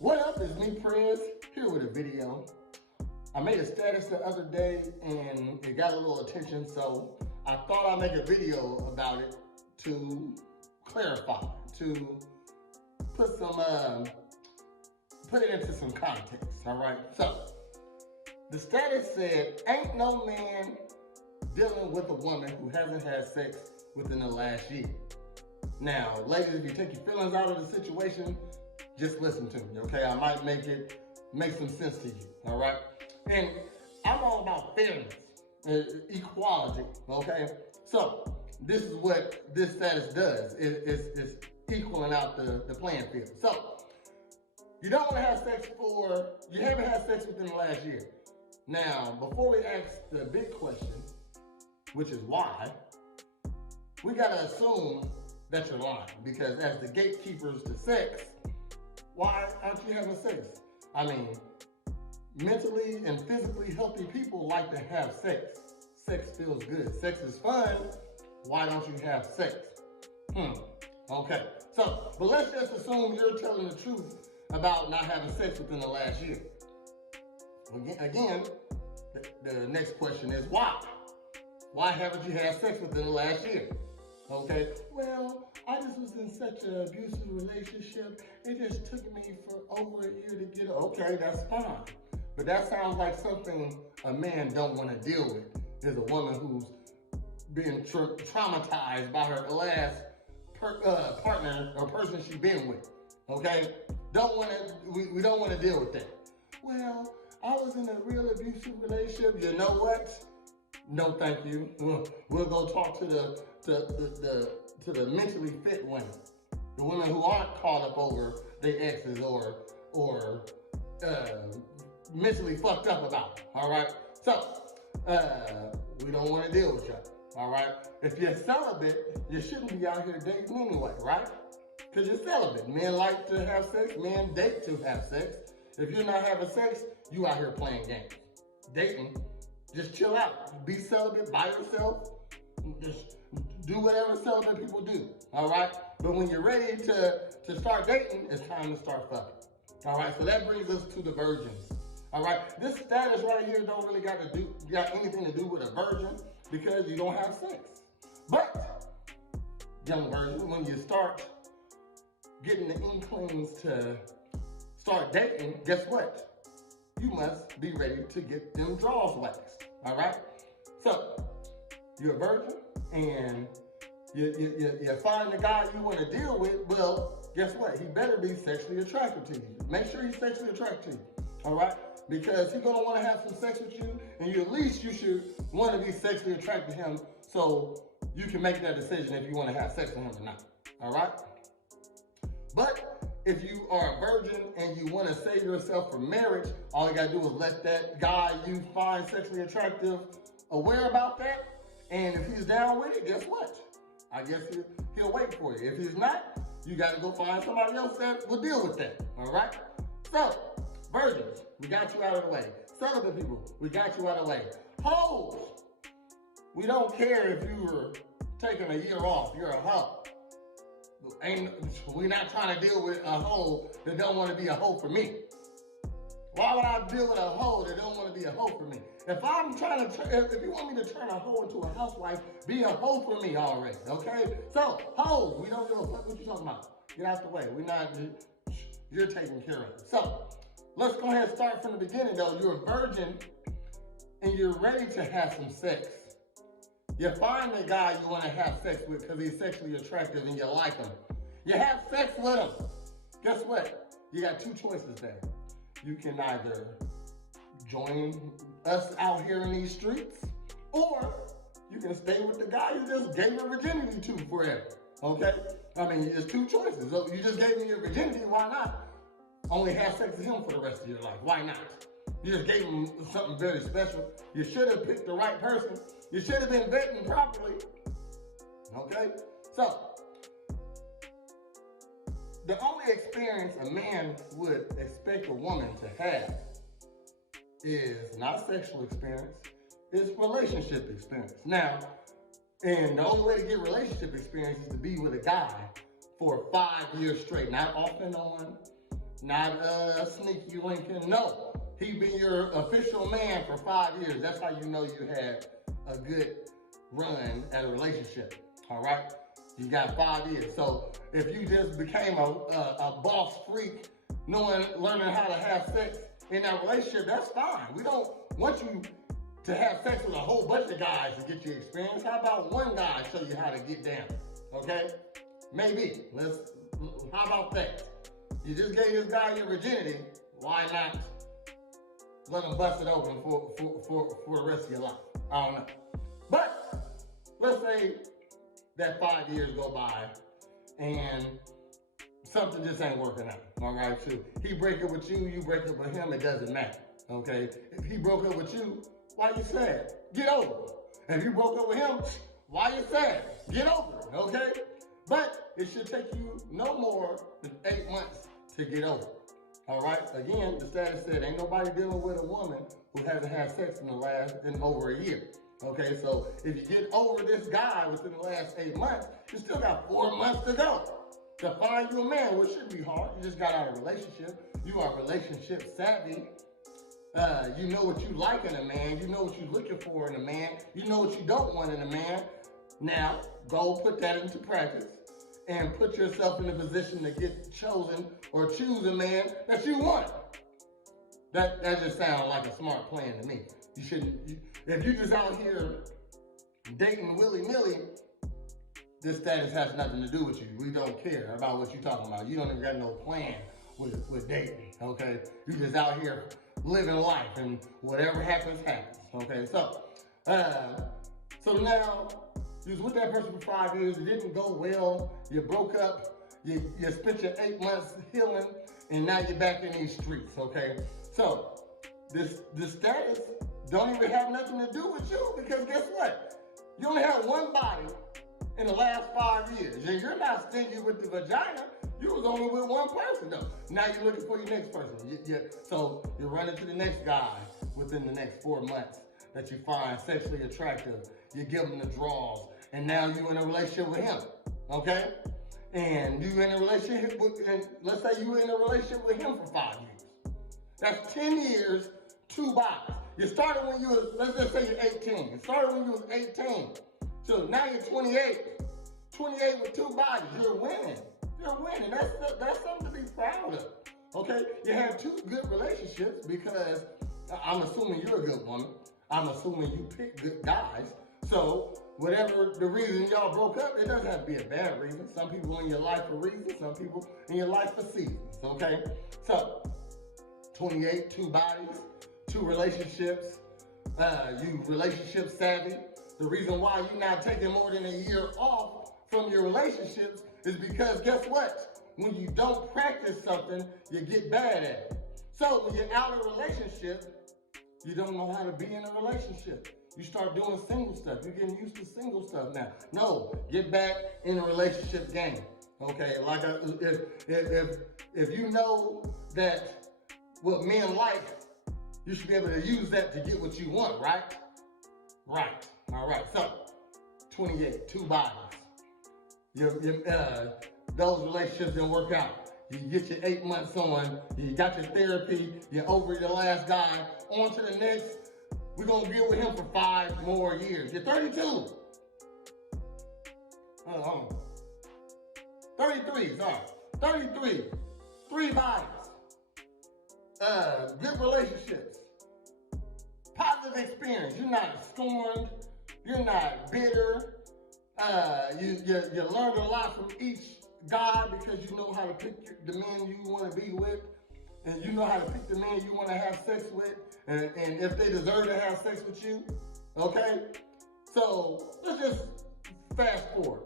What up, it's me, Prez, here with a video. I made a status the other day and it got a little attention, so I thought I'd make a video about it to clarify, to put it into some context, all right? So, the status said, ain't no man dealing with a woman who hasn't had sex within the last year. Now, ladies, if you take your feelings out of the situation, just listen to me, okay? I might make some sense to you, all right? And I'm all about fairness, equality, okay? So this is what this status does. It's equaling out the playing field. So you don't want to have sex you haven't had sex within the last year. Now, before we ask the big question, which is why, we gotta assume that you're lying, because as the gatekeepers to sex, why aren't you having sex? I mean, mentally and physically healthy people like to have sex. Sex feels good. Sex is fun. Why don't you have sex? Okay. So, but let's just assume you're telling the truth about not having sex within the last year. Again, the next question is why? Why haven't you had sex within the last year? Okay, well, I just was in such an abusive relationship. It just took me for over a year to get it. Okay, that's fine. But that sounds like something a man don't want to deal with, is a woman who's been traumatized by her last partner or person she's been with. Okay, we don't want to deal with that. Well, I was in a real abusive relationship. You know what? No, thank you. We'll go talk to the mentally fit women, the women who aren't caught up over their exes or mentally fucked up about it. All right. So we don't want to deal with y'all. All right. If you're celibate, you shouldn't be out here dating anyway, right? Because you're celibate. Men like to have sex. Men date to have sex. If you're not having sex, you out here playing games, dating. Just chill out. Be celibate by yourself. Just do whatever celibate people do. All right? But when you're ready to start dating, it's time to start fucking. All right? So that brings us to the virgins. All right? This status right here don't really got anything to do with a virgin because you don't have sex. But, young virgin, when you start getting the inklings to start dating, guess what? You must be ready to get them draws waxed, all right? So, you're a virgin, and you find the guy you want to deal with, well, guess what? He better be sexually attracted to you. Make sure he's sexually attracted to you, all right? Because he's going to want to have some sex with you, and at least you should want to be sexually attracted to him so you can make that decision if you want to have sex with him or not, all right? But if you are a virgin and you want to save yourself from marriage, all you got to do is let that guy you find sexually attractive aware about that. And if he's down with it, guess what? I guess he'll wait for you. If he's not, you got to go find somebody else that will deal with that. All right? So, virgins, we got you out of the way. Celibate people, we got you out of the way. Hoes, we don't care if you were taking a year off. You're a hoe. We're not trying to deal with a hoe that don't want to be a hoe for me. Why would I deal with a hoe that don't want to be a hoe for me? If you want me to turn a hoe into a housewife, be a hoe for me already, okay? So, hoes, we don't give a fuck what you talking about. Get out the way. You're taken care of. So, let's go ahead and start from the beginning though. You're a virgin and you're ready to have some sex. You find the guy you want to have sex with because he's sexually attractive and you like him. You have sex with him. Guess what? You got two choices there. You can either join us out here in these streets, or you can stay with the guy you just gave your virginity to forever. Okay? I mean, there's two choices. So you just gave me your virginity, why not only have sex with him for the rest of your life? Why not? You just gave him something very special. You should have picked the right person. You should have been vetting properly. Okay? So, the only experience a man would expect a woman to have is not sexual experience, it's relationship experience. Now, and the only way to get relationship experience is to be with a guy for 5 years straight, not off and on, not sneaky linking. No, he been your official man for 5 years. That's how you know you had a good run at a relationship. All right, you got 5 years. So if you just became a boss freak, learning how to have sex in that relationship, that's fine. We don't want you to have sex with a whole bunch of guys to get you experience. How about one guy show you how to get down? Okay, maybe. How about that? You just gave this guy your virginity. Why not let him bust it open for the rest of your life? I don't know. But let's say that 5 years go by and something just ain't working out. All right, so he break up with you, you break up with him, it doesn't matter. Okay, if he broke up with you, why you sad? Get over it. If you broke up with him, why you sad? Get over it. Okay, but it should take you no more than 8 months to get over it. All right, again, the status said ain't nobody dealing with a woman who hasn't had sex in over a year. Okay, so if you get over this guy within the last 8 months, you still got 4 months to go to find you a man, which shouldn't be hard. You just got out of a relationship. You are relationship savvy. You know what you like in a man. You know what you're looking for in a man. You know what you don't want in a man. Now, go put that into practice and put yourself in a position to get chosen or choose a man that you want. That just sounds like a smart plan to me. You shouldn't, if you're just out here dating willy-nilly, this status has nothing to do with you. We don't care about what you're talking about. You don't even got no plan with dating, okay? You just out here living life and whatever happens, happens, okay? So now, you was with that person for 5 years, it didn't go well, you broke up, you spent your 8 months healing, and now you're back in these streets, okay? So, this status don't even have nothing to do with you, because guess what? You only have one body in the last 5 years, and you're not stingy with the vagina. You was only with one person though. Now you're looking for your next person. So you're running to the next guy within the next 4 months that you find sexually attractive. You give him the draws, and now you're in a relationship with him, okay? And you in a relationship with, and let's say you were in a relationship with him for 5 years. That's 10 years, 2 bodies. You started when you was, let's just say you're 18. You started when you was 18. So now you're 28. 28 with 2 bodies. You're winning. You're winning. That's something to be proud of. Okay? You have 2 good relationships because I'm assuming you're a good woman. I'm assuming you pick good guys. So whatever the reason y'all broke up, it doesn't have to be a bad reason. Some people in your life for reasons. Some people in your life for seasons. Okay? So 28, 2 bodies, 2 relationships. You relationship savvy. The reason why you're not taking more than a year off from your relationships is because guess what? When you don't practice something, you get bad at it. So when you're out of a relationship, you don't know how to be in a relationship. You start doing single stuff. You're getting used to single stuff now. No, get back in a relationship game. Okay, like if you know that what men like, you should be able to use that to get what you want, right? Right. All right. So 28, 2 bodies. Those relationships didn't work out. You get your 8 months on, you got your therapy, you're over your last guy, on to the next. We're going to be with him for 5 more years. You're 32. 33, sorry. 33. 3 bodies. Good relationships. Positive experience. You're not scorned. You're not bitter. You learned a lot from each guy because you know how to pick the men you want to be with, and you know how to pick the men you want to have sex with, and if they deserve to have sex with you, okay? So let's just fast forward.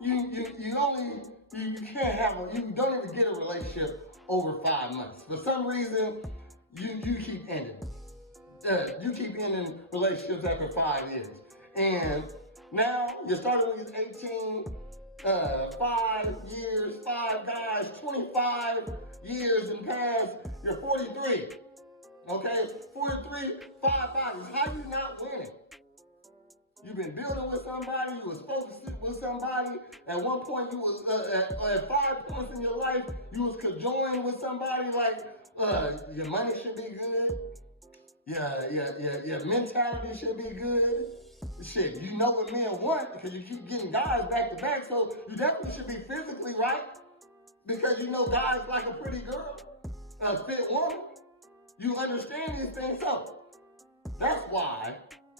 You can't have you don't even get a relationship over 5 months. For some reason, you keep ending. You keep ending relationships after 5 years, and now, you started when you was 18, 5 years, 5 guys, 25 years and past, you're 43, okay? 43, 5 bodies. How you not winning? You've been building with somebody. You were supposed to sit with somebody. At one point, you was at 5 points in your life, you was conjoined with somebody. Like your money should be good. Your mentality should be good. Shit, you know what men want because you keep getting guys back to back. So you definitely should be physically right because you know guys like a pretty girl, a fit woman. You understand these things. So that's why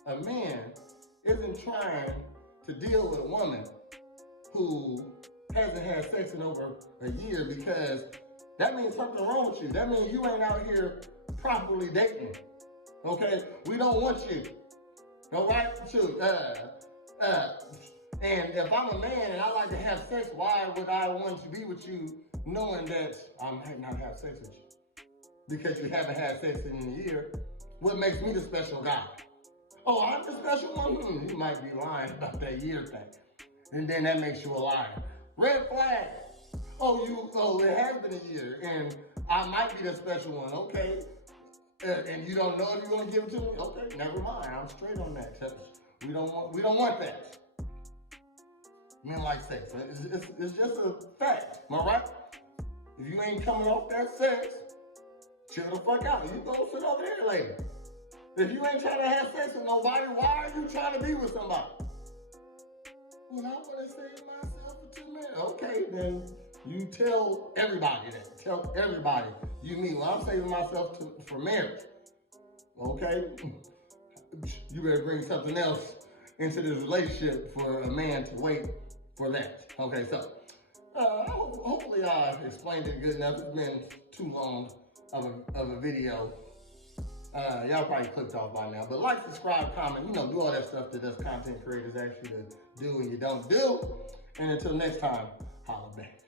a man isn't trying to deal with a woman who hasn't had sex in over a year, because that means something wrong with you. That means you ain't out here properly dating. Okay? We don't want you. All right? And if I'm a man and I like to have sex, why would I want to be with you knowing that I might not have sex with you? Because you haven't had sex in a year. What makes me the special guy? Oh, I'm the special one? You might be lying about that year thing. And then that makes you a liar. Red flag. Oh, it has been a year and I might be the special one. Okay. And you don't know if you're gonna give it to me? Okay, never mind. I'm straight on that. We don't want that. Men like sex. It's just a fact. Am I right? If you ain't coming off that sex, chill the fuck out. You go sit over there later. If you ain't trying to have sex with nobody, why are you trying to be with somebody? Well, I want to save myself for 2 minutes. Okay, then you tell everybody that. Tell everybody. You mean, well, I'm saving myself for marriage. Okay? You better bring something else into this relationship for a man to wait for that. Okay, so hopefully I explained it good enough. It's been too long of a video. Y'all probably clicked off by now, but like, subscribe, comment, do all that stuff that us content creators ask you to do and you don't do. And until next time, holla back.